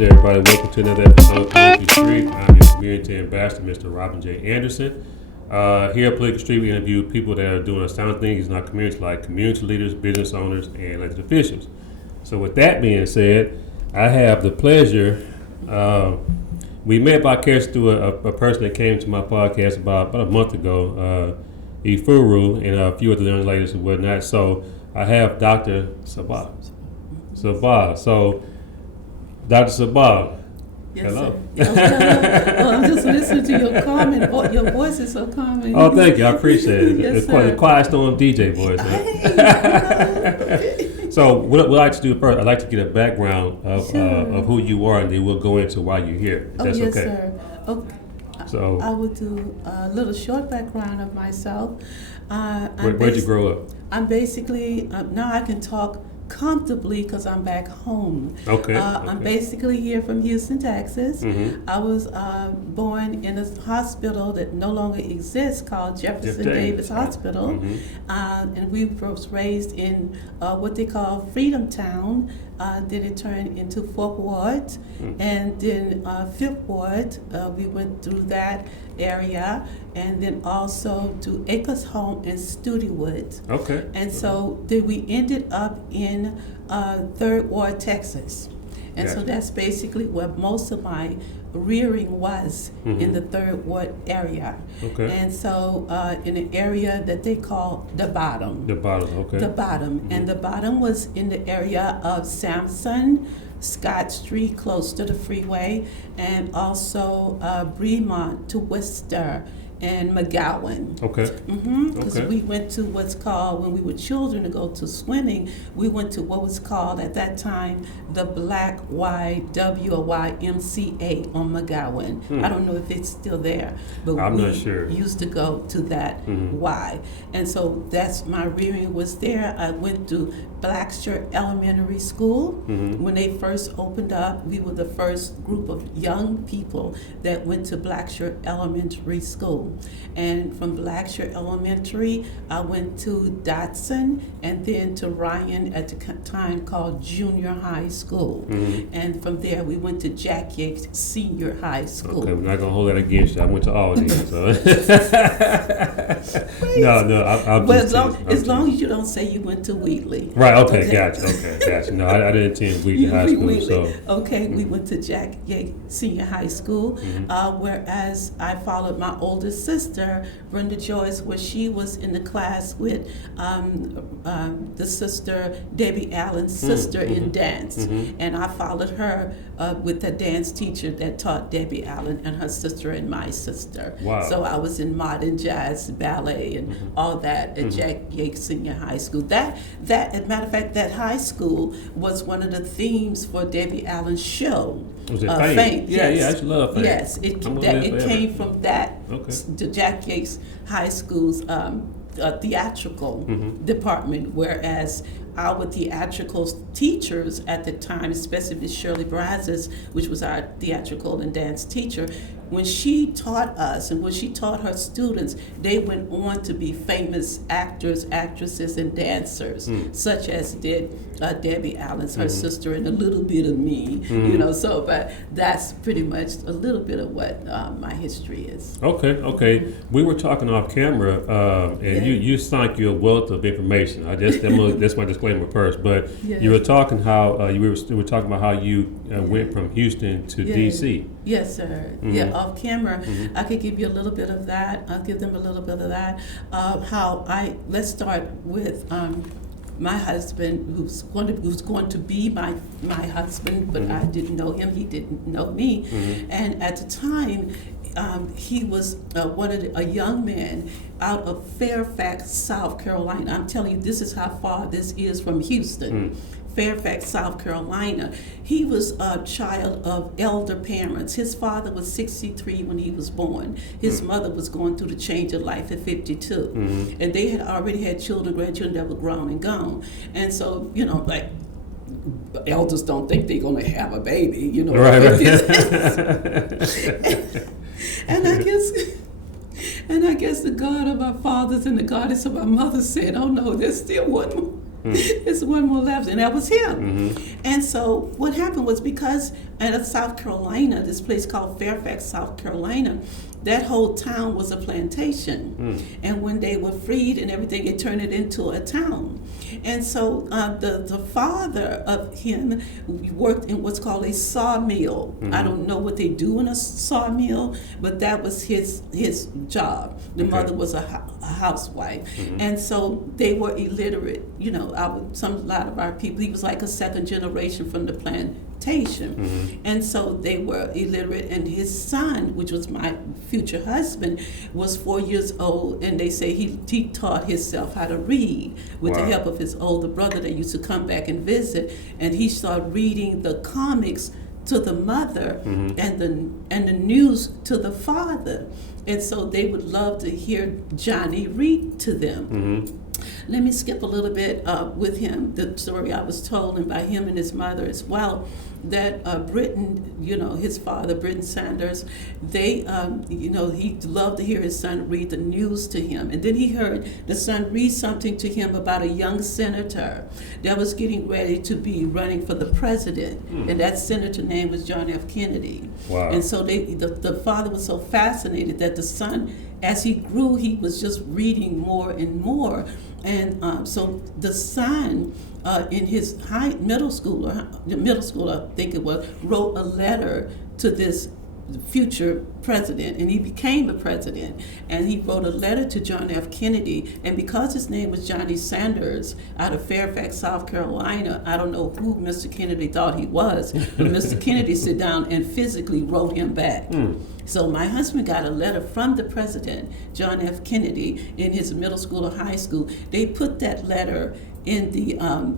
Greetings, everybody. Welcome to another episode of Political Street. I'm your community ambassador, Mr. Robin J. Anderson. Here at Political Street, we interview people that are doing astounding things in our community, like community leaders, business owners, and elected officials. So, with that being said, I have the pleasure. We met by case through a person that came to my podcast about a month ago, Ifuru, and a few other young ladies and whatnot. So, I have Dr. Sabah. So, Dr. Sabah. Yes, Hello. I'm just listening to your comment. Your voice is so calming. Oh, thank you. I appreciate it. Yes, It's quite a quiet storm DJ voice. So, what I'd like to do first, I'd like to get a background of who you are, and then we'll go into why you're here. If that's yes, okay. sir. Okay. So, I will do a little short background of myself. where'd you grow up? I'm basically, now I can talk comfortably because I'm back home. Okay. I'm basically here from Houston, Texas. Mm-hmm. I was born in a hospital that no longer exists called Jefferson Davis Hospital. Mm-hmm. And we was raised in what they call Freedom Town. Then it turned into 4th Ward. Mm-hmm. And then 5th Ward, we went through that area. And then also to Acres Home in Studewood. Okay. And so then we ended up in 3rd Ward, Texas. And so that's basically where most of my rearing was, in the 3rd Ward area. Okay. And so in an area that they call the Bottom. The Bottom, okay. The Bottom. And the Bottom was in the area of Sampson, Scott Street, close to the freeway, and also Bremont to Worcester and McGowan. Okay. Because Okay. we went to what's called, when we were children to go to swimming, we went to what was called at that time the Black YMCA on McGowan. I don't know if it's still there, but I'm we not sure. used to go to that Y. And so that's my rearing was there. I went to Blackshirt Elementary School. When they first opened up, we were the first group of young people that went to Blackshirt Elementary School. And from Blackshirt Elementary, I went to Dotson and then to Ryan at the time called Junior High School. And from there, we went to Jack Yates Senior High School. Okay, we're not gonna hold that against you. I went to all these, so. I'm But just as long as you don't say you went to Wheatley. Right. Okay. Gotcha. No, I didn't attend Wheatley High School, Wheatley. so. Okay, we went to Jack Yates Senior High School, whereas I followed my oldest sister, Brenda Joyce, where she was in the class with the sister, Debbie Allen's sister in dance. And I followed her with the dance teacher that taught Debbie Allen and her sister and my sister. Wow. So I was in modern jazz, ballet, and all that at Jack Yates Senior High School. That, as a matter of fact, that high school was one of the themes for Debbie Allen's show. Was it Fame? Yeah, I just love Fame. Yes, it came from that, the Jack Yates High School's theatrical department, whereas our theatrical teachers at the time, especially Shirley Brazos, which was our theatrical and dance teacher, when she taught us and when she taught her students, they went on to be famous actors, actresses, and dancers, such as did Debbie Allen's, her sister, and a little bit of me, so, but that's pretty much a little bit of what my history is. Okay. We were talking off camera, and you sunk your wealth of information. That's my disclaimer first, but you were talking how you were talking about how you went from Houston to DC. Yes, sir. Yeah, off camera, I could give you a little bit of that. I'll give them a little bit of that. Let's start with my husband, who's going to be my husband, but I didn't know him. He didn't know me, and at the time, he was a young man out of Fairfax, South Carolina. I'm telling you, this is how far this is from Houston. Fairfax, South Carolina. He was a child of elder parents. His father was 63 when he was born. His mother was going through the change of life at 52. And they had already had grandchildren that were grown and gone. And so, like, elders don't think they're going to have a baby, Right. And I guess the God of our fathers and the goddess of our mothers said, oh no, there's still one more. It's one more left, and that was him. And so what happened was, because at South Carolina, this place called Fairfax, South Carolina, that whole town was a plantation. And when they were freed and everything, it turned it into a town. And so the father of him worked in what's called a sawmill. I don't know what they do in a sawmill, but that was his job. The mother was a housewife. And so they were illiterate. You know, a lot of our people, he was like a second generation from the plantation. And so they were illiterate, and his son, which was my future husband, was 4 years old, and they say he taught himself how to read with the help of his older brother that used to come back and visit, and he started reading the comics to the mother and the news to the father. And so they would love to hear Johnny read to them. Let me skip a little bit with him, the story I was told, and by him and his mother as well, that Britton, you know, his father, Britton Sanders, they, you know, he loved to hear his son read the news to him. And then he heard the son read something to him about a young senator that was getting ready to be running for the president. And that senator name was John F. Kennedy. And so the father was so fascinated that the son, as he grew, he was just reading more and more. And so the son, in his middle school, I think it was, wrote a letter to this future president, and he became a president. And he wrote a letter to John F. Kennedy, and because his name was Johnny Sanders out of Fairfax, South Carolina, I don't know who Mr. Kennedy thought he was, but Mr. Kennedy sat down and physically wrote him back. So my husband got a letter from the president, John F. Kennedy, in his middle school or high school. They put that letter in the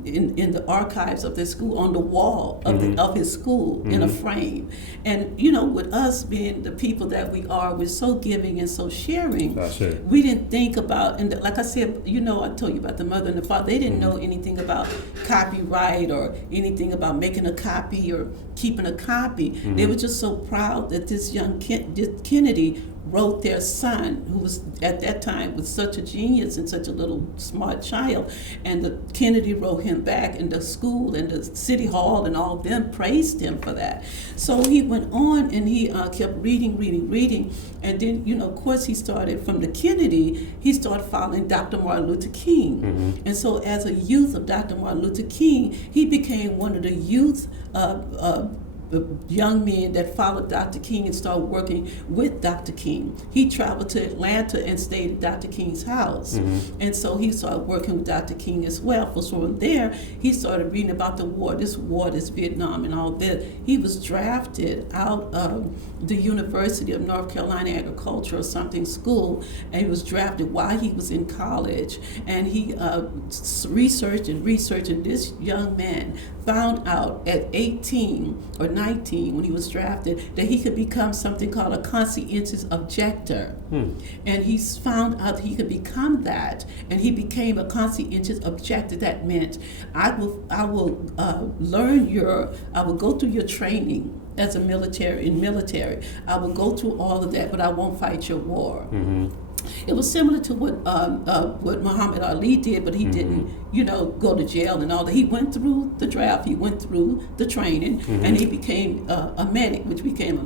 in the archives of the school, on the wall of his school, in a frame. And you know, with us being the people that we are, we're so giving and so sharing. That's it. We didn't think about, and like I said, you know, I told you about the mother and the father. They didn't know anything about copyright or anything about making a copy or keeping a copy. They were just so proud that this young Kennedy wrote their son, who was at that time was such a genius and such a little smart child, and the Kennedy wrote him back, and the school and the city hall and all of them praised him for that. So he went on and he kept reading, and then, you know, of course, he started from the Kennedy, he started following Dr. Martin Luther King. And so as a youth of Dr. Martin Luther King, he became one of the youth young men that followed Dr. King and started working with Dr. King. He traveled to Atlanta and stayed at Dr. King's house. And so he started working with Dr. King as well. So from there, he started reading about the war, this Vietnam and all that. He was drafted out of the University of North Carolina Agriculture or something school, and he was drafted while he was in college. And he researched, and this young man found out at 18 or 19 when he was drafted that he could become something called a conscientious objector. And he found out he could become that, and he became a conscientious objector. That meant I will go through your training as a military. I will go through all of that, but I won't fight your war. It was similar to what Muhammad Ali did, but he didn't, you know, go to jail and all that. He went through the draft, he went through the training, and he became a medic, which became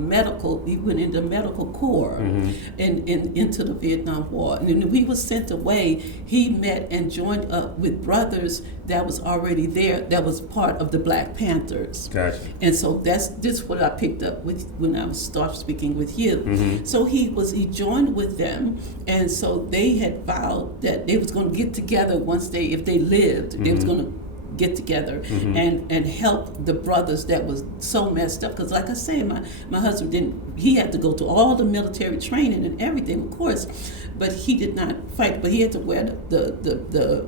he went into medical corps and into the Vietnam War. And when he was sent away, he met and joined up with brothers that was already there, that was part of the Black Panthers. Gotcha. And so this is what I picked up with when I started speaking with you. So he joined with them, and so they had vowed that they was going to get together if they lived, they was going to get together and help the brothers that was so messed up. Because like I say, my husband he had to go to all the military training and everything, of course, but he did not fight, but he had to wear the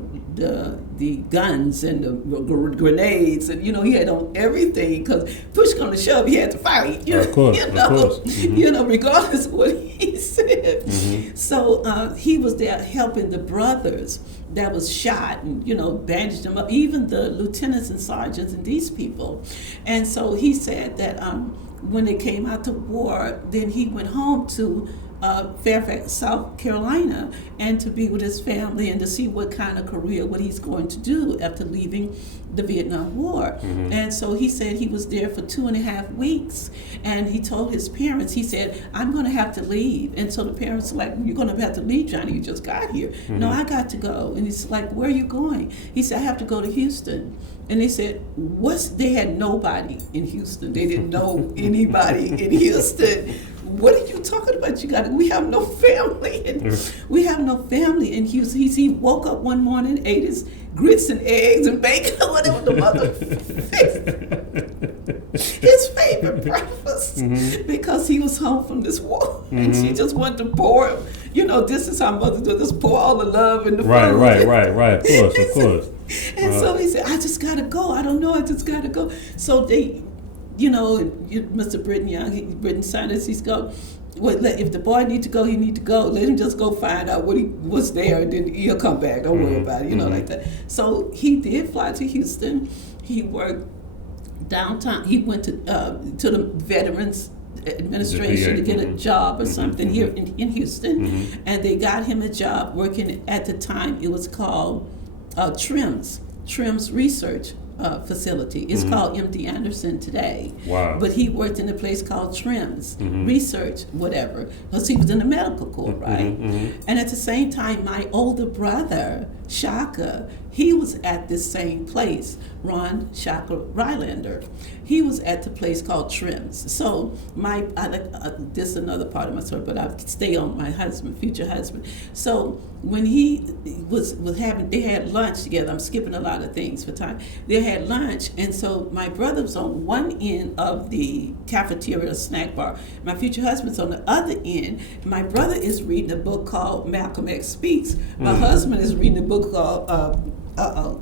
guns and the grenades, and, you know, he had on everything, because push come to shove, he had to fight, of course. You know, regardless of what he said. So he was there helping the brothers that was shot, and, you know, bandaged them up, even the lieutenants and sergeants and these people. And so he said that when they came out to war, then he went home to Fairfax, South Carolina, and to be with his family and to see what kind of career, what he's going to do after leaving the Vietnam War. And so he said he was there for 2.5 weeks, and he told his parents, he said, I'm going to have to leave. And so the parents were like, you're going to have to leave, Johnny, you just got here. No, I got to go. And he's like, where are you going? He said, I have to go to Houston. And they said, they had nobody in Houston. They didn't know anybody in Houston. What are you talking about? We have no family. We have no family in Houston. He woke up one morning, ate his grits and eggs and bacon, whatever the mother his favorite breakfast, because he was home from this war, and she just wanted to pour him. This is how mothers do. Just pour all the love in the food. Right. Of course. And so he said, I just gotta go. I don't know. I just gotta go. So they. Mr. Britton Young, Britton Sanders, he's go. Well, if the boy need to go, he need to go. Let him just go find out what's there, and then he'll come back. Don't worry about it, like that. So he did fly to Houston. He worked downtown. He went to the Veterans Administration to get a job or something here in Houston, and they got him a job working at the time. It was called TRIMS Research facility. It's called MD Anderson today. Wow. But he worked in a place called TRIMS Research, whatever, because he was in the medical corps, right? And at the same time, my older brother, Shaka, he was at this same place, Ron Shaka Rylander. He was at the place called TRIMS. So this is another part of my story, but I'll stay on my future husband. So when he was having, they had lunch together. I'm skipping a lot of things for time. They had lunch, and so my brother was on one end of the cafeteria snack bar. My future husband's on the other end. My brother is reading a book called Malcolm X Speaks. My husband is reading a book called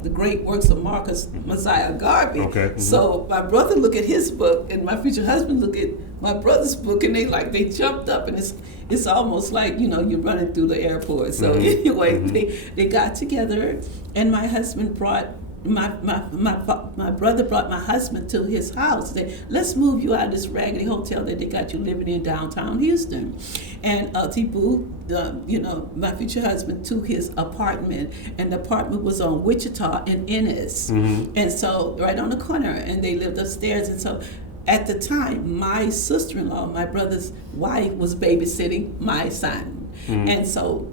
The Great Works of Marcus Messiah Garvey. Okay. So my brother look at his book, and my future husband look at my brother's book, and they jumped up, and it's almost like you're running through the airport. So anyway, they got together, and my husband brought my brother brought my husband to his house. Said, let's move you out of this raggedy hotel that they got you living in downtown Houston. And Tipu, my future husband, to his apartment, and the apartment was on Wichita and Ennis, and so right on the corner, and they lived upstairs. And so at the time, my sister-in-law, my brother's wife, was babysitting my son, and so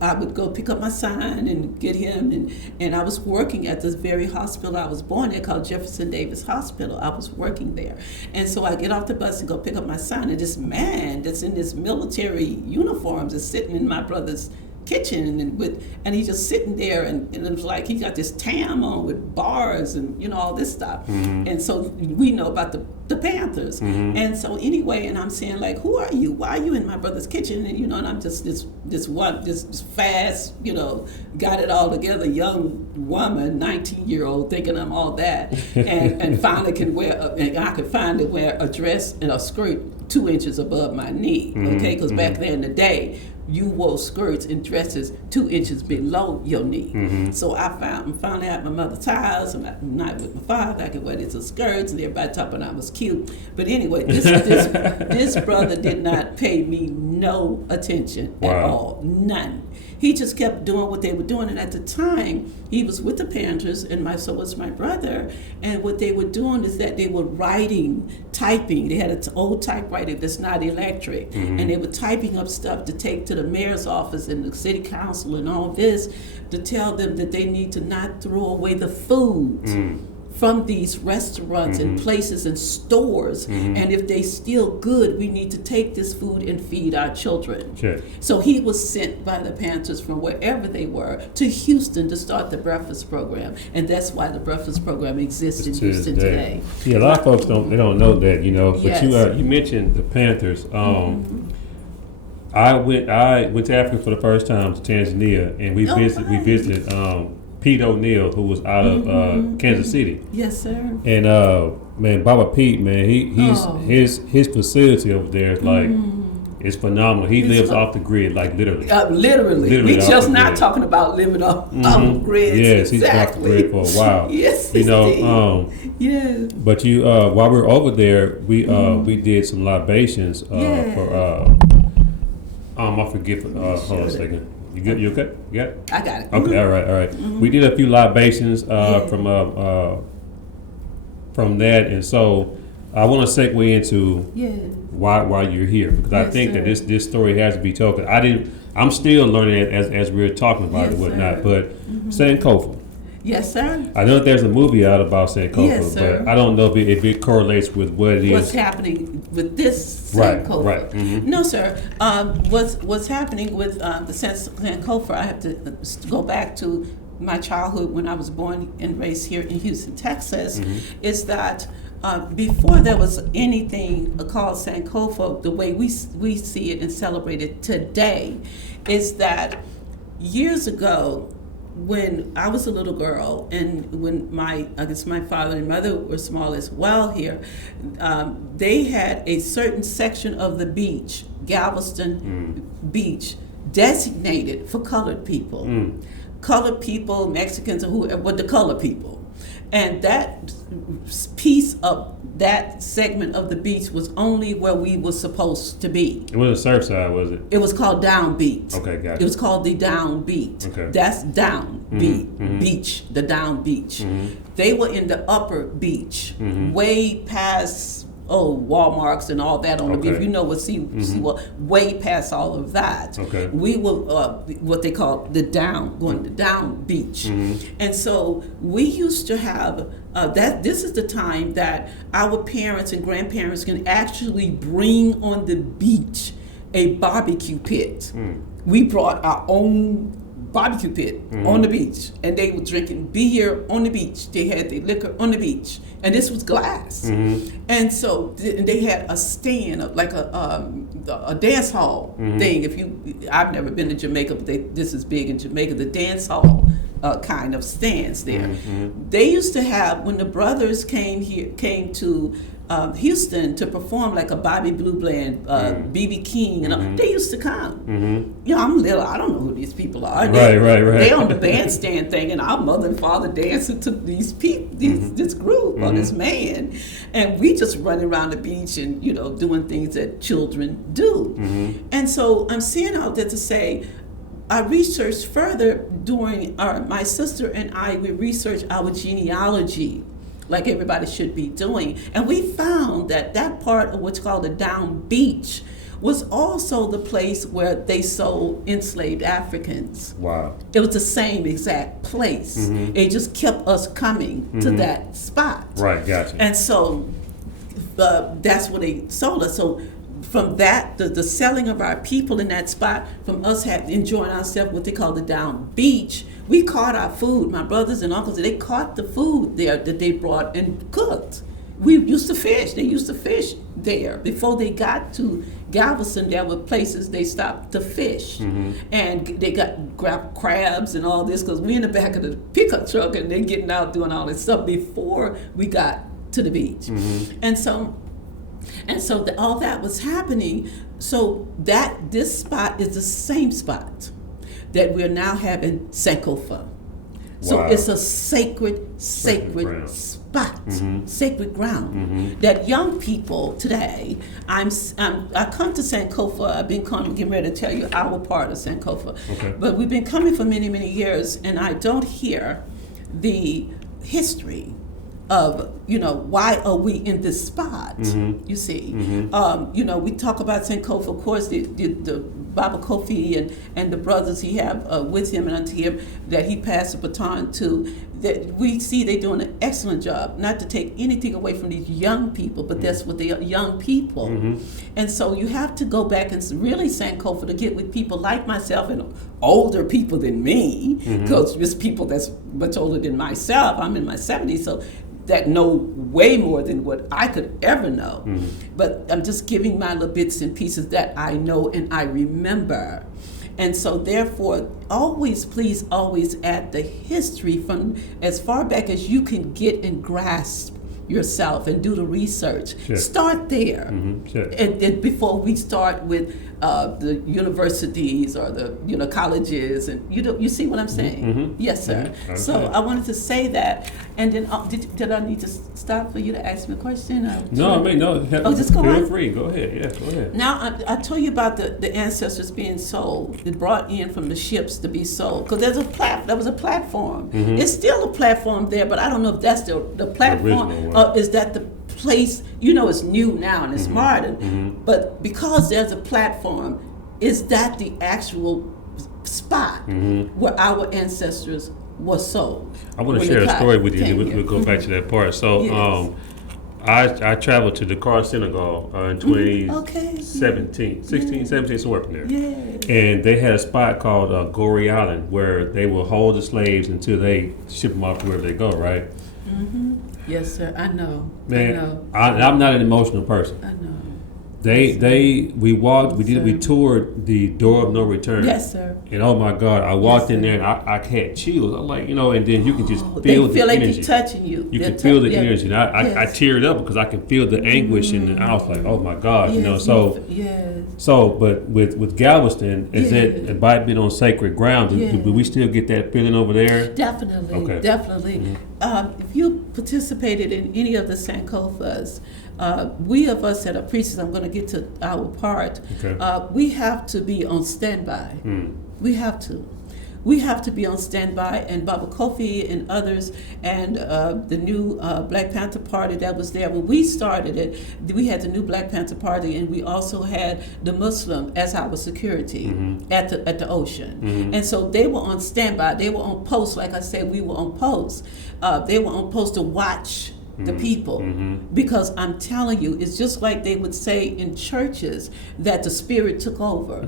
I would go pick up my son and get him, and I was working at this very hospital I was born at called Jefferson Davis Hospital. I was working there. And so I get off the bus and go pick up my son, and this man that's in this military uniforms is sitting in my brother's kitchen, and he's just sitting there, and it was like he got this tam on with bars and all this stuff. And so we know about the Panthers. And so anyway, and I'm saying, like, who are you? Why are you in my brother's kitchen? And and I'm just this fast, got it all together, young woman, 19-year-old, thinking I'm all that, and finally and I could finally wear a dress and a skirt 2 inches above my knee, okay? Because back then in the day, you wore skirts and dresses 2 inches below your knee. So I'm finally at my mother's house. I'm not with my father. I could wear these skirts, and everybody talking I was cute. But anyway, this brother did not pay me no attention at all, none. He just kept doing what they were doing, and at the time, he was with the Panthers, and so was my brother. And what they were doing is that they were typing. They had an old typewriter that's not electric, and they were typing up stuff to take to the mayor's office and the city council and all this, to tell them that they need to not throw away the food from these restaurants and places and stores, and if they still good, we need to take this food and feed our children. Sure. So he was sent by the Panthers from wherever they were to Houston to start the breakfast program, and that's why the breakfast program exists in Houston today. Yeah, a lot of folks don't know that, But Yes. you mentioned the Panthers. I went to Africa for the first time, to Tanzania, and we visited Pete O'Neill, who was out of Kansas City. Yes, sir. And man, Baba Pete, man, his facility over there is like it's phenomenal. He lives off the grid, like literally. Literally. We just not talking about living off the grid. Yes, exactly. he's been off the grid for a while. Yes, yes. But while we were over there, we did some libations I forget. Hold on a second. You good? You okay? Yeah. I got it. Okay. All right. We did a few libations from that, and so I want to segue into why you're here, because I think that this story has to be told. I'm still learning as we're talking about it and whatnot. But Sankofa. Yes, sir. I know that there's a movie out about Sankofa, but I don't know if it correlates with what it is. What's happening with this Sankofa? Right. Mm-hmm. No, sir. What's happening with the Sankofa? I have to go back to my childhood when I was born and raised here in Houston, Texas. Is that before there was anything called Sankofa, the way we see it and celebrate it today, is that years ago, when I was a little girl, and when my father and mother were small as well here, they had a certain section of the beach, Galveston Beach, designated for colored people. Colored people, Mexicans, or whoever, but the colored people. And that piece of that segment of the beach was only where we were supposed to be. It was a surf side, was it? It was called Down Beat. Okay, got it. It was called the Down Beat. Okay. That's Down Beach, the Down Beach. They were in the upper beach, way past Walmarts and all that on the beach. You know what? Way past all of that. Okay. We were what they call the down beach, and so we used to have that. This is the time that our parents and grandparents can actually bring on the beach a barbecue pit. We brought our own barbecue pit on the beach, and they were drinking beer on the beach. They had their liquor on the beach, and this was glass. And so they had a stand, like a dance hall thing. I've never been to Jamaica, but this is big in Jamaica. The dance hall kind of stands there. They used to have, when the brothers came to Houston to perform, like a Bobby Blue Bland, B.B. King, and they used to come. I'm little, I don't know who these people are. Right. They on the bandstand thing, and our mother and father dancing to these people, this group or this man, and we just running around the beach and doing things that children do. And so I'm saying all that to say, I researched further during my sister and I. We researched our genealogy, like everybody should be doing. And we found that part of what's called the Down Beach was also the place where they sold enslaved Africans. Wow. It was the same exact place. It just kept us coming to that spot. Right, gotcha. And so that's where they sold us. So from that, the selling of our people in that spot, from us enjoying ourselves, what they call the Down Beach, we caught our food. My brothers and uncles, they caught the food there that they brought and cooked. We used to fish. They used to fish there. Before they got to Galveston, there were places they stopped to fish. And they grabbed crabs and all this, because we in the back of the pickup truck and they're getting out doing all this stuff before we got to the beach. And so all that was happening. So this spot is the same spot that we're now having Sankofa. So it's a sacred spot, sacred ground. That young people today, I come to Sankofa. I've been getting ready to tell you our part of Sankofa. But we've been coming for many, many years, and I don't hear the history of why are we in this spot. You see, we talk about Sankofa, of course, the Baba Kofi and the brothers he have with him and unto him that he passed the baton to, that we see they're doing an excellent job, not to take anything away from these young people, but that's what they are, young people. And so you have to go back and really Sankofa to get with people like myself and older people than me, because there's people that's much older than myself. I'm in my 70s, so that know way more than what I could ever know. But I'm just giving my little bits and pieces that I know and I remember. And so therefore, please always add the history from as far back as you can get and grasp yourself and do the research. Start there. And before we start with the universities or the colleges, and you see what I'm saying? Mm-hmm. Yes, sir. Mm-hmm. So I wanted to say that, and then did I need to stop for you to ask me a question? No, I mean, no. Just go Feel on. free. Go ahead. Yes, go ahead. Now I told you about the ancestors being sold. They brought in from the ships to be sold because there was a platform. Mm-hmm. It's still a platform there, but I don't know if that's the platform or is that the place. It's new now and it's modern. Mm-hmm. But because there's a platform, is that the actual spot where our ancestors were sold? I want to share a story with you. We'll go back to that part. So, Yes. I traveled to Dakar, Senegal in 2017, 16, 17, somewhere up in there. Yeah. And they had a spot called Goree Island where they will hold the slaves until they ship them off to wherever they go, right? Mm-hmm. Yes, sir. I know. Man, I know. I'm not an emotional person. I know. We toured the Door of No Return. Yes, sir. And oh my God, I walked in there and I had chills. I'm like, and then you can just feel the like energy. they're touching you. You can feel the energy. And I teared up because I can feel the anguish and I was like, oh my God, but with Galveston, is it by being on sacred ground, do we still get that feeling over there? Definitely, Okay. definitely. Mm-hmm. If you participated in any of the Sankofas, we of us that are preachers, I'm going to get to our part, Okay. we have to be on standby. We have to. We have to be on standby, and Baba Kofi and others, and the new Black Panther Party that was there. When we started it, we had the new Black Panther Party, and we also had the Muslim as our security at the ocean. And so they were on standby. They were on post, like I said, we were on post. They were on post to watch the people, because I'm telling you, it's just like they would say in churches that the spirit took over.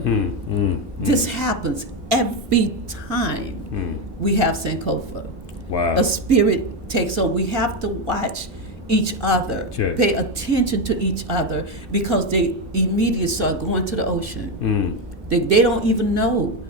This happens every time we have Sankofa. Wow. A spirit takes over. We have to watch each other, pay attention to each other, because they immediately start going to the ocean. They don't even know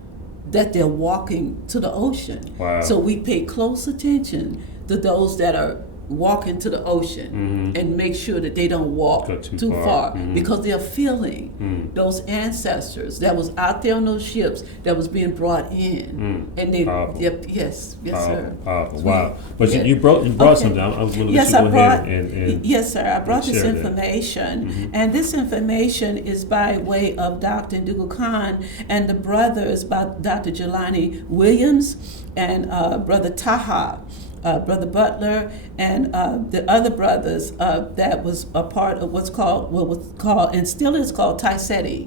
that they're walking to the ocean. Wow. So we pay close attention to those that are walking to the ocean and make sure that they don't walk too far because they're feeling those ancestors that was out there on those ships that was being brought in. And they, yes, sir. Wow. But you brought something. I was going to let you go ahead and yes, sir. I brought this share information, and this information is by way of Dr. Ndugu Khan and the brothers, by Dr. Jelani Williams and Brother Taha. Brother Butler and the other brothers that was a part of what was called and still is called TISETI.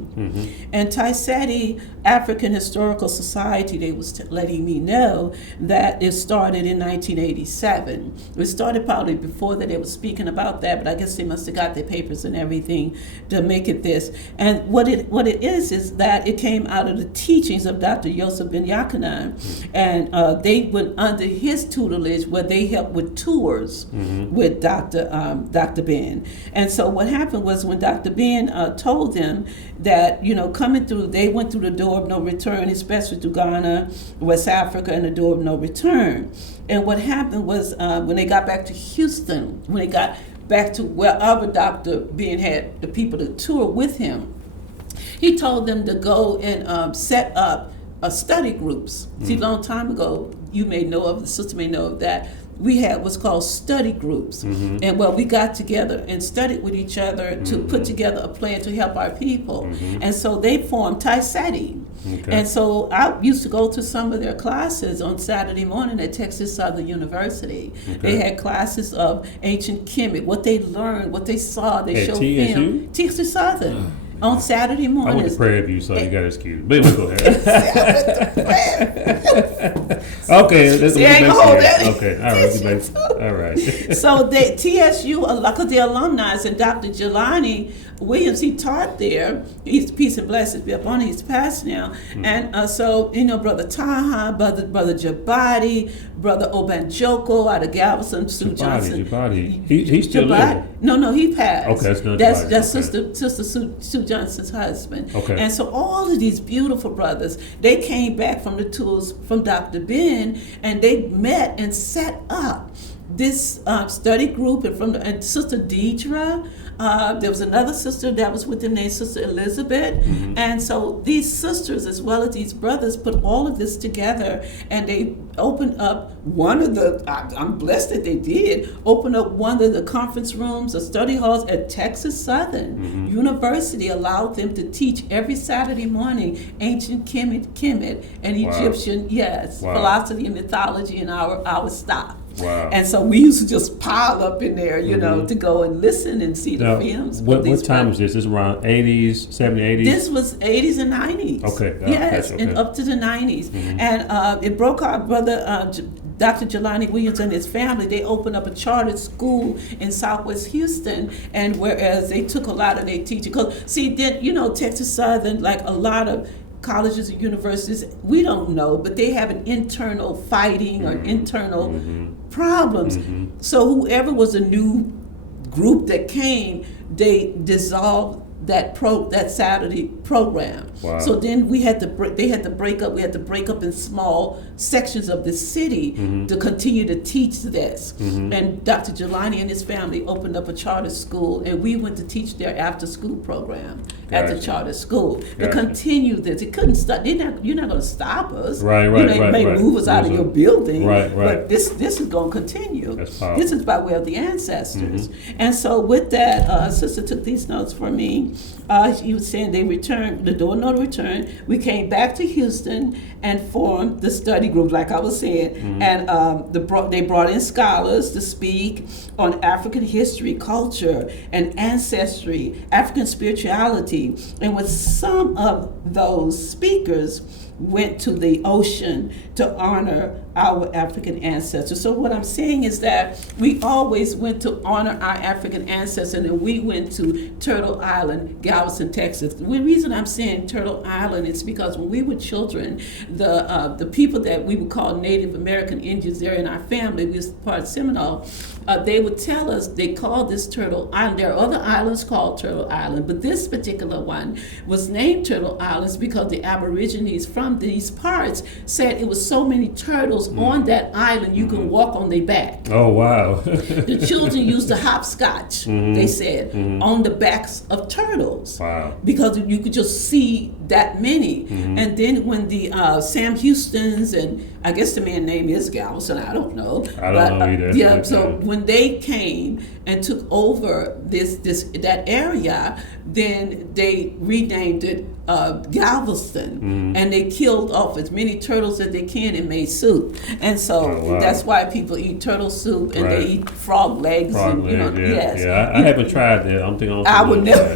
And TISETI, African Historical Society, they was letting me know that it started in 1987. It started probably before that. They were speaking about that, but I guess they must have got their papers and everything to make it this. And what it is that it came out of the teachings of Dr. Yosef Ben Yakanan, and they went under his tutelage, where they helped with tours with Dr. Ben. And so what happened was, when Dr. Ben told them that, coming through, they went through the door of no return, especially to Ghana, West Africa, and the door of no return. And what happened was, when they got back to Houston, when they got back to wherever Dr. Ben had the people to tour with him, he told them to go and set up study groups. See, a long time ago, you may know of, the sister may know of that, we had what's called study groups. And we got together and studied with each other to put together a plan to help our people. And so they formed TISETI. And so I used to go to some of their classes on Saturday morning at Texas Southern University. They had classes of ancient Kemet, what they learned, what they saw, they showed film. Texas Southern. On Saturday mornings. I went to Prairie View, so you got to excuse me. But go ahead. Okay, let's all right. So the TSU, because the alumni, and Dr. Jelani Williams, he taught there. He's peace and blessings be upon him. He's passed now. And so, Brother Taha, Brother Jabadi, Brother Obanjoko out of Galveston, Sue Johnson. Jabadi. He's still living. No, he passed. Okay, that's not That's okay. Sister Sue Johnson's husband. Okay. And so all of these beautiful brothers, they came back from the tours from Dr. Ben, and they met and set up this study group, and Sister Deidre, there was another sister that was with them named Sister Elizabeth. And so these sisters, as well as these brothers, put all of this together, and they opened up one of the, I'm blessed that they did, open up one of the conference rooms or study halls at Texas Southern University, allowed them to teach every Saturday morning ancient Kemet and Egyptian, philosophy and mythology in our style. Wow. And so we used to just pile up in there, you know, to go and listen and see the films. What time is this? This is around 80s, 70s, 80s? This was 80s and 90s. Okay. Yes, okay. and up to the 90s. And it broke our brother, Dr. Jelani Williams and his family. They opened up a chartered school in Southwest Houston, and whereas they took a lot of their teaching. Because, see, then, you know, Texas Southern, like a lot of colleges and universities, we don't know, but they have an internal fighting or internal problems. So whoever was a new group that came, they dissolved that Saturday program. Wow. So then they had to break up. We had to break up in small sections of the city to continue to teach this. And Dr. Jelani and his family opened up a charter school, and we went to teach their after-school program at the charter school to continue this. It couldn't stop. You're not going to stop us. Right. You may move us out of your building. Right. But this is going to continue. That's powerful. This is by way of the ancestors. And so with that, Sister took these notes for me. She was saying they returned, the door no return. We came back to Houston and formed the study group, like I was saying. And they brought in scholars to speak on African history, culture, and ancestry, African spirituality. And with some of those speakers went to the ocean to honor our African ancestors. So what I'm saying is that we always went to honor our African ancestors, and we went to Turtle Island, Galveston, Texas. The reason I'm saying Turtle Island is because when we were children, the people that we would call Native American Indians there in our family, we was part of Seminole, they would tell us they called this Turtle Island. There are other islands called Turtle Island, but this particular one was named Turtle Islands because the Aborigines from these parts said it was so many turtles on that island you can walk on their back. Oh, wow. The children used to hopscotch, they said, on the backs of turtles. Wow. Because you could just see that many. And then when the Sam Houstons, and I guess the man's name is Galveston, I don't know. I don't know either. So when they came and took over that area, then they renamed it Galveston, and they killed off as many turtles as they can and made soup. And so that's why people eat turtle soup, and they eat frog legs. Yes. Yeah, I haven't tried that. I'm thinking I would never.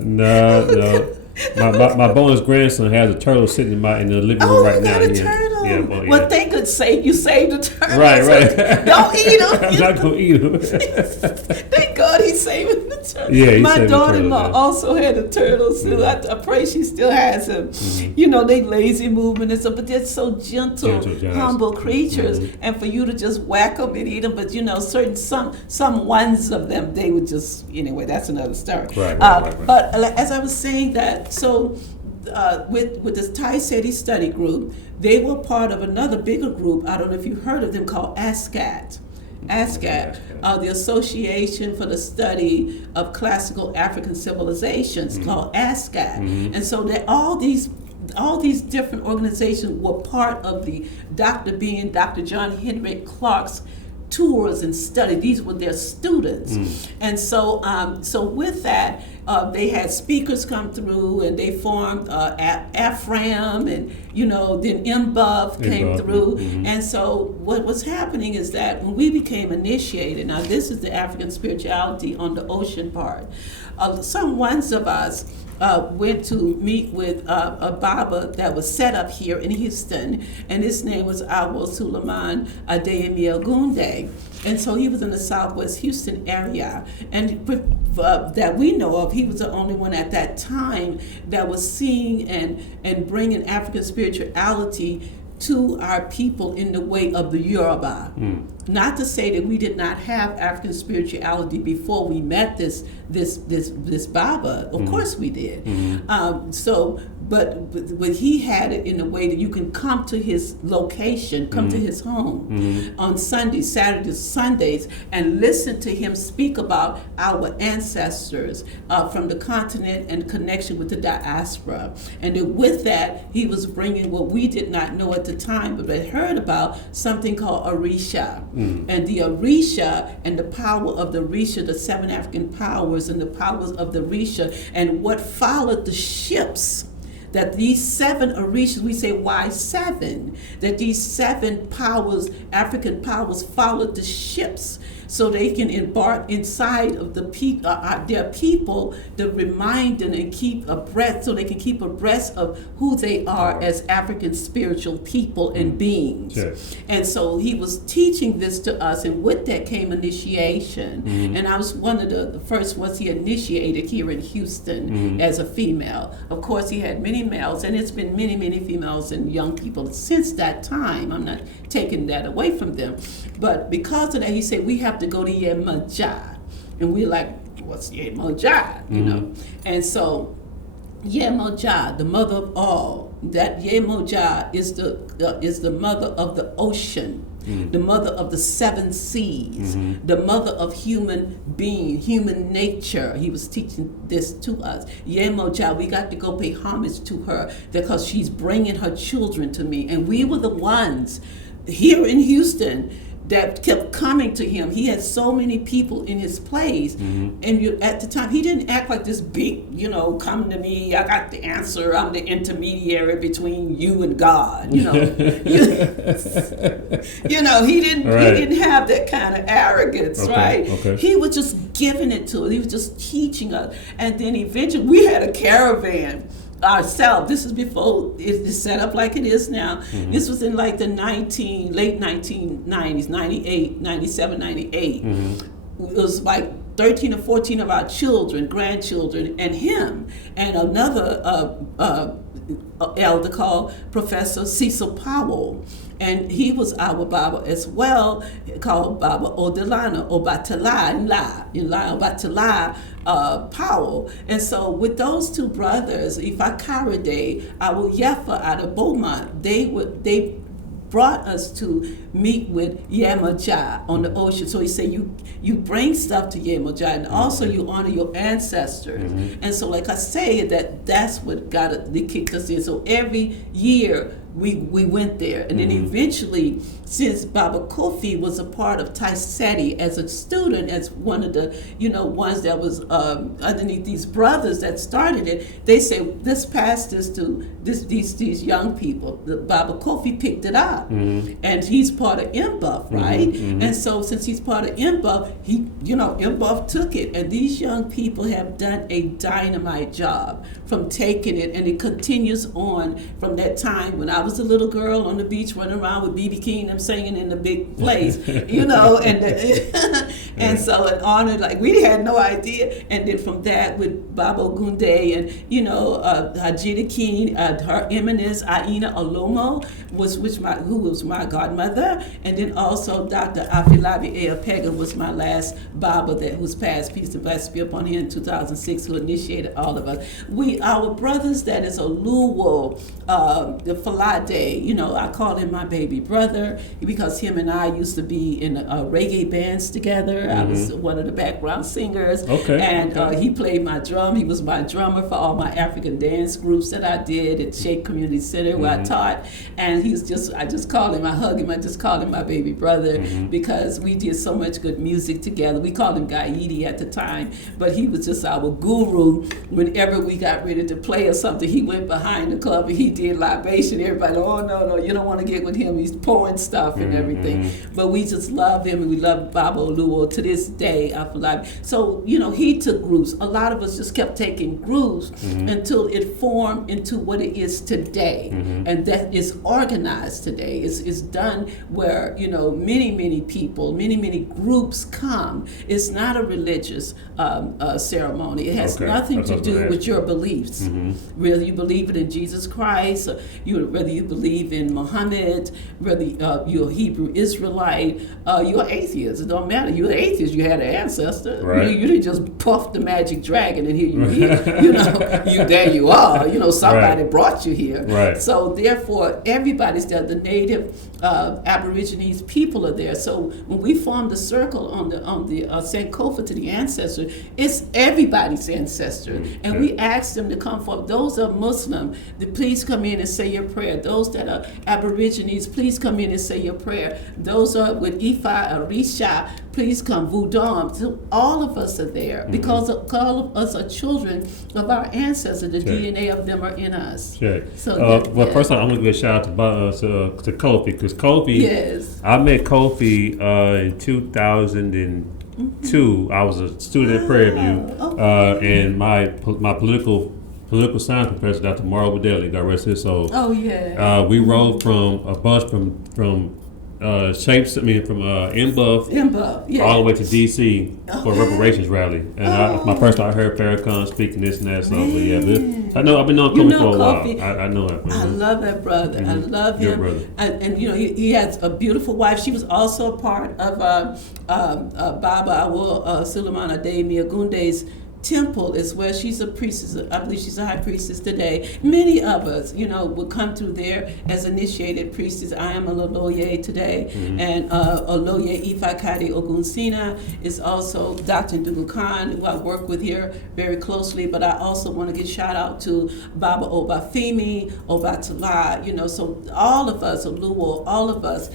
No. My bonus grandson has a turtle sitting in the living room right now. Oh, you got a turtle. Yeah, well, thank good save you saved the turtle. Right. Don't eat him. I'm not gonna eat him. Thank God he's saving the turtle. Yeah, my daughter-in-law also had a turtle, so I pray she still has him. You know, they lazy movement and stuff, but they're so gentle humble creatures, and for you to just whack them and eat them, but you know, some ones of them they would just anyway. That's another story. Right. But as I was saying that, so with this Thai Seti study group, they were part of another bigger group. I don't know if you've heard of them, called ASCAT. The Association for the Study of Classical African Civilizations, called ASCAT. And so that all these different organizations were part of the Dr. John Henry Clark's tours and study. These were their students. And so with that, they had speakers come through, and they formed AFRAM, and then MBUF came through. And so what was happening is that when we became initiated, now this is the African spirituality on the ocean part, some ones of us went to meet with a Baba that was set up here in Houston, and his name was Awo Suleiman Adeyemi Ogunde. And so he was in the Southwest Houston area, and that we know of, he was the only one at that time that was seeing and bringing African spirituality to our people in the way of the Yoruba. Not to say that we did not have African spirituality before we met this Baba. Of course we did. but he had it in a way that you can come to his location, come to his home on Sundays, Saturdays, Sundays, and listen to him speak about our ancestors from the continent and connection with the diaspora. And then with that, he was bringing what we did not know at the time, but I heard about something called Orisha. And the Orisha and the power of the Orisha, the 7 African powers and the powers of the Orisha, and what followed the ships, that these 7 Orishas, we say why 7, that these 7 powers, African powers, followed the ships so they can embark inside of the their people, to remind them and keep abreast, so they can keep abreast of who they are as African spiritual people and beings. Yes. And so he was teaching this to us, and with that came initiation. And I was one of the first ones he initiated here in Houston as a female. Of course, he had many males, and it's been many, many females and young people since that time. I'm not taking that away from them. But because of that, he said, we have to go to Yemoja. And we're like, what's Yemoja? You know? And so Yemoja, the mother of all, that Yemoja is the mother of the ocean, the mother of the 7 seas, the mother of human being, human nature. He was teaching this to us. Yemoja, we got to go pay homage to her because she's bringing her children to me. And we were the ones here in Houston that kept coming to him. He had so many people in his place. And at the time, he didn't act like this big, come to me, I got the answer, I'm the intermediary between you and God, he didn't have that kind of arrogance, right? Okay. He was just giving it to us. He was just teaching us. And then eventually, we had a caravan ourselves. This is before it's set up like it is now. This was in like the late 1990s, 98, 97, 98. It was like 13 or 14 of our children, grandchildren, and him, and another elder called Professor Cecil Powell. And he was our Baba as well, called Baba Odelana, Obatala Powell. And so with those 2 brothers, Ifakarade, our Yefa out of Beaumont, they brought us to meet with Yemoja on the ocean. So he said, you bring stuff to Yemoja, and also you honor your ancestors. And so, like I say, that's what kicked us in. So every year we went there, and then eventually, since Baba Kofi was a part of Taiseti as a student, as one of the ones that was underneath these brothers that started it, they say, let's pass this to these young people. Baba Kofi picked it up, and he's part of MBUF, right? And so since he's part of MBUF, MBUF took it, and these young people have done a dynamite job from taking it, and it continues on from that time when I was a little girl on the beach running around with B.B. King, them singing in the big place, and so in honor, like we had no idea. And then from that with Baba Gunde and Hajida King, her eminence Aina Olomo who was my godmother, and then also Dr. Afilabi Eapega was my last Baba who's passed, peace and blessings be upon him, in 2006, who initiated all of us. Our brothers, that is Oluwo, the Falade, I call him my baby brother because him and I used to be in reggae bands together. I was one of the background singers. He played my drum. He was my drummer for all my African dance groups that I did at Shake Community Center where I taught. And I just call him, I hug him, I just call him my baby brother because we did so much good music together. We called him Gaidi at the time, but he was just our guru. Whenever we got ready to play or something, he went behind the club and he did libation. Everybody, oh no, you don't want to get with him. He's pouring stuff and everything. But we just love him, and we love Baba Oluwo to this day. So, he took groups. A lot of us just kept taking groups until it formed into what it is today. And that is organized today. It's done where, many people, many groups come. It's not a religious ceremony. It has nothing to do with your beliefs. Whether you believe it in Jesus Christ, or whether you believe in Muhammad, whether you're a Hebrew Israelite, you're atheist. It don't matter. You're an atheist. You had an ancestor. Right. You didn't just puff the magic dragon and here you here. There you are. Somebody Right. brought you here. Right. So therefore, everybody's there. The native Aborigines people are there. So when we formed the circle on the Sankofa to the ancestor, it's everybody's ancestor, and we ask them to come forward. Those are Muslim, please come in and say your prayer. Those that are Aborigines, please come in and say your prayer. Those are with Ifa, Orisha, please come. Vudam. So all of us are there because all of us are children of our ancestors. The DNA of them are in us. Check. So first of all, I'm going to give a shout out to Kofi, because Kofi, yes. I met Kofi in 2002. I was a student at Prairie View, and my political science professor, Dr. Morrow Badeli, God rest his soul. Oh yeah. We rode from a bus from Mbuff Yeah. all the way to DC for a reparations rally, and my first I heard Farrakhan speaking this and that. So, but yeah, I've been knowing Kofi for a Kofi. while. I know him. I love that brother. I love Your him. brother. And he has a beautiful wife. She was also a part of Baba Awol Suleiman Adeyemi Ogunde's temple is where she's a priestess. I believe she's a high priestess today. Many of us, would come through there as initiated priestess. I am a Loloye today, and Oloye Ifakari Ogunsina is also Dr. Ndugu Khan, who I work with here very closely. But I also want to give shout out to Baba Obafemi, Obatala. So all of us, Oluwo, all of us,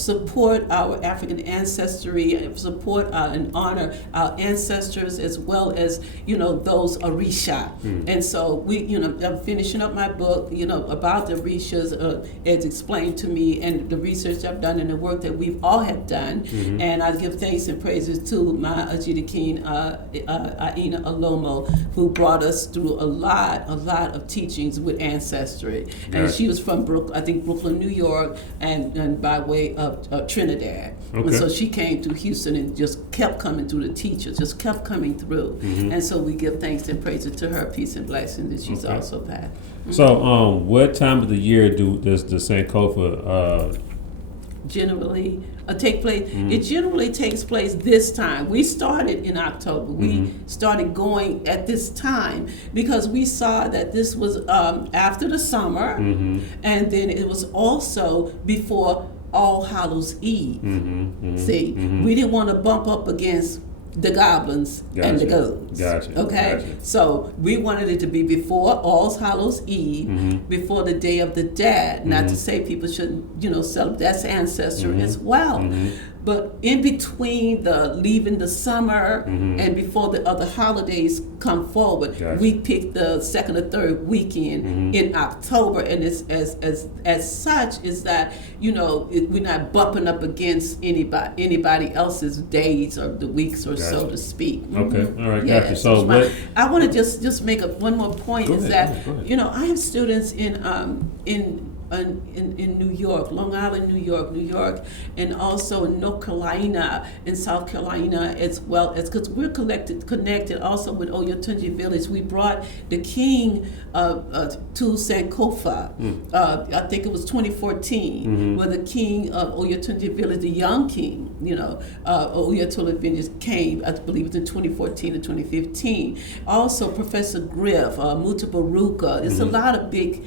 support our African ancestry, support and honor our ancestors as well as those Orisha. And so I'm finishing up my book about the Orishas as explained to me, and the research I've done and the work that we've all have done. And I give thanks and praises to my Ajidikin Aina Alomo, who brought us through a lot of teachings with ancestry. And she was from Brooklyn, New York, and by way of Trinidad. Okay. And so she came to Houston and just kept coming through the teachers, just kept coming through. And so we give thanks and praises to her, peace and blessing that she's also passed. So what time of the year does the Sankofa generally take place? It generally takes place this time. We started in October. We started going at this time because we saw that this was after the summer, and then it was also before All Hallows Eve. See, we didn't want to bump up against the goblins and the ghosts. Okay? So we wanted it to be before All Hallows Eve, before the Day of the Dead. Not to say people shouldn't, celebrate, that's ancestor as well. But in between the leaving the summer and before the other holidays come forward, we picked the second or third weekend in October, and it's as such is that we're not bumping up against anybody else's days or the weeks or so to speak. Okay, all right, gotcha. So I want to just make one more point. Go ahead. I have students in New York, Long Island, New York, and also in North Carolina, in South Carolina, as well as because we're connected also with Oyotunji Village. We brought the king to Sankofa. I think it was 2014, where the king of Oyotunji Village, the young king, Oyatola Village came. I believe it was in 2014 or 2015. Also, Professor Griff, Mutabaruka. There's a lot of big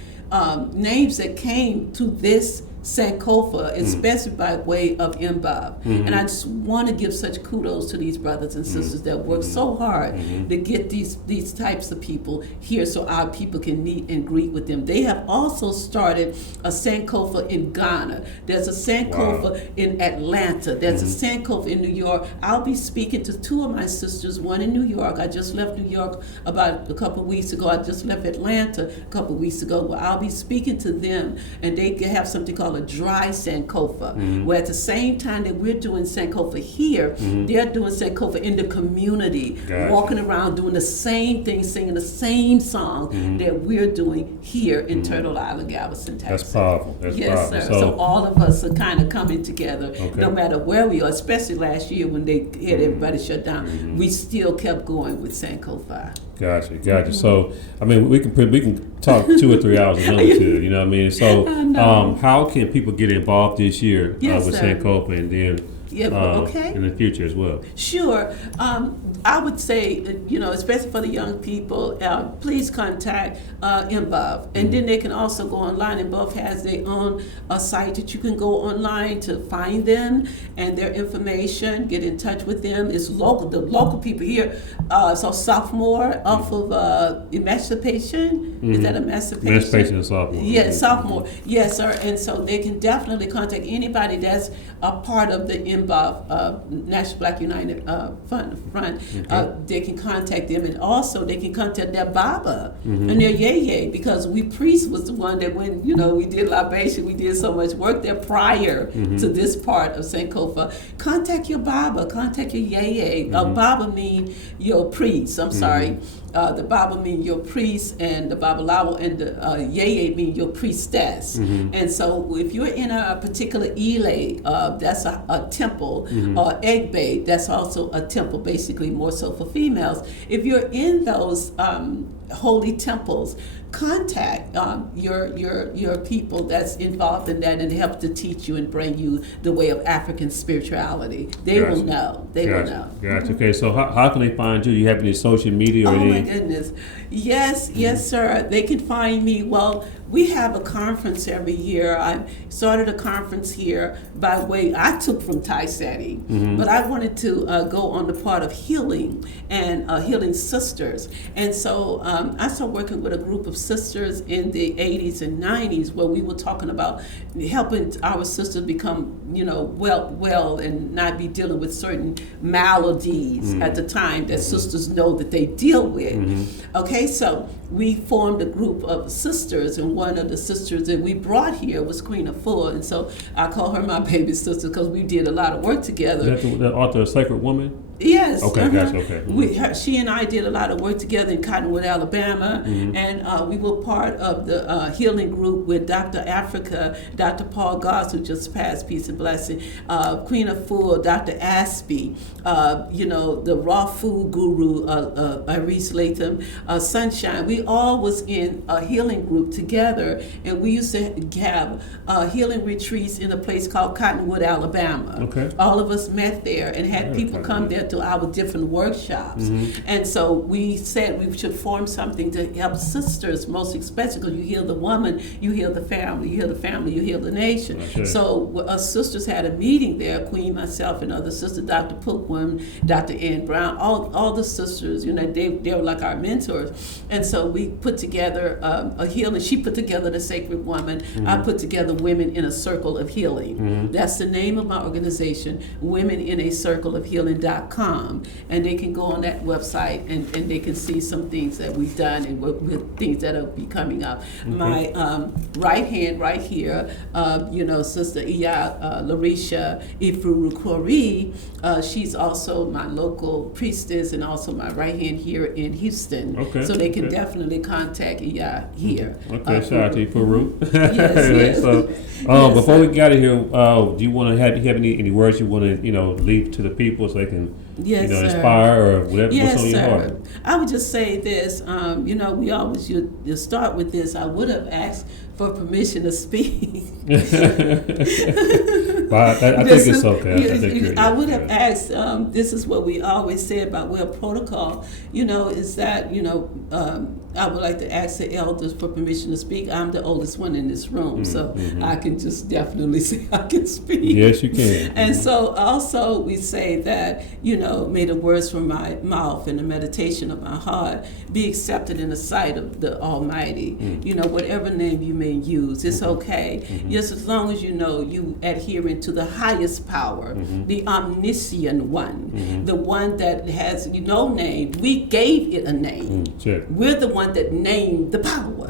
names that came to this Sankofa, especially by way of Mbob. And I just want to give such kudos to these brothers and sisters that work so hard to get these types of people here so our people can meet and greet with them. They have also started a Sankofa in Ghana. There's a Sankofa in Atlanta. There's a Sankofa in New York. I'll be speaking to two of my sisters, one in New York. I just left New York about a couple of weeks ago. I just left Atlanta a couple of weeks ago. Well, I'll be speaking to them, and they have something called a dry Sankofa, where at the same time that we're doing Sankofa here, they're doing Sankofa in the community, walking around doing the same thing, singing the same song that we're doing here in Turtle Island, Galveston, Texas. That's powerful. Yes, sir. So all of us are kind of coming together, no matter where we are, especially last year when they had everybody shut down. We still kept going with Sankofa. Gotcha. So, I mean, we can talk 2 or 3 hours another two. You know what I mean? So, how can people get involved this year with Sankofa, and then in the future as well? Sure. I would say, especially for the young people, please contact INBUF. And then they can also go online. INBUF has their own site that you can go online to find them and their information, get in touch with them. It's local, the local people here. So sophomore off of Emancipation. Is that Emancipation? Emancipation and sophomore. Yes, sophomore. Yes, sir. And so they can definitely contact anybody that's a part of the INBUF, National Black United Front. They can contact them, and also they can contact their Baba and their Yeye, because we priest was the one that when we did libation, we did so much work there prior to this part of Sankofa. Contact your Baba, contact your Yeye. Baba mean your priest. I'm sorry. The Baba mean your priest, and the Babalawo and the Yeye mean your priestess. And so if you're in a particular Ile, that's a temple, or Egbe, that's also a temple, basically more so for females. If you're in those holy temples, contact your people that's involved in that and help to teach you and bring you the way of African spirituality. They will know. They will know. Gotcha. Okay, so how can they find you? You have any social media or my goodness. Yes, sir. They can find me. Well, we have a conference every year. I started a conference here by way I took from Thai Seti, but I wanted to go on the part of healing and healing sisters. And so I started working with a group of sisters in the 80s and 90s where we were talking about helping our sisters become, well and not be dealing with certain maladies at the time that sisters know that they deal with. Okay, so we formed a group of sisters, and one of the sisters that we brought here was Queen Afua, and so I call her my baby sister because we did a lot of work together. Is that the author of Sacred Woman? Yes. Okay, gotcha, okay. She and I did a lot of work together in Cottonwood, Alabama, and we were part of the healing group with Dr. Africa, Dr. Paul Goss, who just passed, peace and blessing, Queen Afua, Dr. Aspie, the raw food guru, Iris Latham, Sunshine. We all was in a healing group together, and we used to have healing retreats in a place called Cottonwood, Alabama. Okay. All of us met there and had people come there to our different workshops. And so we said we should form something to help sisters, most especially because you heal the woman, you heal the family, you heal the family, you heal the nation. Okay. So us sisters had a meeting there, Queen, myself, and other sisters, Dr. Pookworm, Dr. Ann Brown, all the sisters, they were like our mentors. And so we put together a healing. She put together the Sacred Woman. I put together Women in a Circle of Healing. That's the name of my organization, womeninaCircleofHealing.com. And they can go on that website and they can see some things that we've done and with things that will be coming up. My right hand right here, Sister Iya Larisha Ifurukori, she's also my local priestess and also my right hand here in Houston. Okay. So they can definitely contact Iya here. Okay, shout out to Ifuru. Yes. So, before we get out of here, do you want to have any words you want to leave to the people so they can inspire or whatever? Yes, what's on your heart? I would just say this. We always you start with this. I would have asked for permission to speak. I think it's okay. I would have asked. This is what we always say about protocol. Is that I would like to ask the elders for permission to speak. I'm the oldest one in this room, so I can just definitely say I can speak. Yes, you can. And so also we say that, may the words from my mouth and the meditation of my heart be accepted in the sight of the Almighty. Whatever name you may use, it's okay. Just as long as you adhering to the highest power, the omniscient one, the one that has no name. We gave it a name. We're the one that named the power.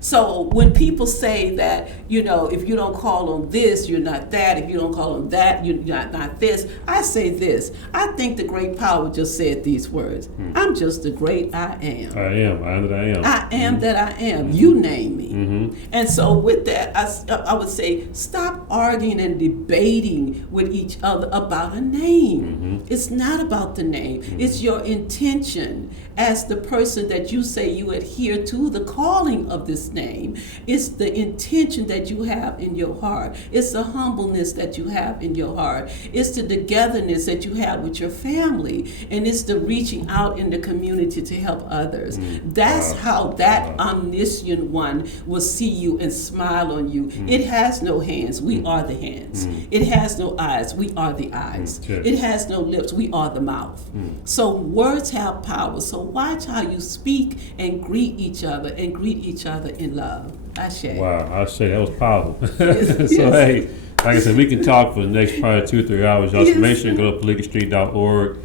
So when people say that, if you don't call on this, you're not that. If you don't call on that, you're not this. I say this. I think the great power just said these words. I'm just the great I am. I am. I am that I am. I am that I am. You name me. And so with that, I would say stop arguing and debating with each other about a name. It's not about the name. It's your intention as the person that you say you adhere to the calling of of this name. It's the intention that you have in your heart. It's the humbleness that you have in your heart. It's the togetherness that you have with your family. And it's the reaching out in the community to help others. That's how that omniscient one will see you and smile on you. It has no hands. We are the hands. It has no eyes. We are the eyes. It has no lips. We are the mouth. So words have power. So watch how you speak and greet each other in love. Ashe. Wow, Ashe, that was powerful. Yes. So hey, like I said, we can talk for the next probably 2 or 3 hours. Y'all should make sure and go to PalikaStreet.org.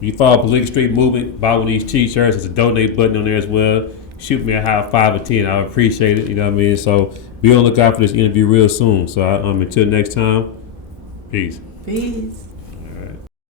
You follow Palika Street Movement, buy one of these t-shirts. There's a donate button on there as well. Shoot me a high 5 or 10. I would appreciate it. You know what I mean? So be on the lookout for this interview real soon. So until next time, peace. Peace.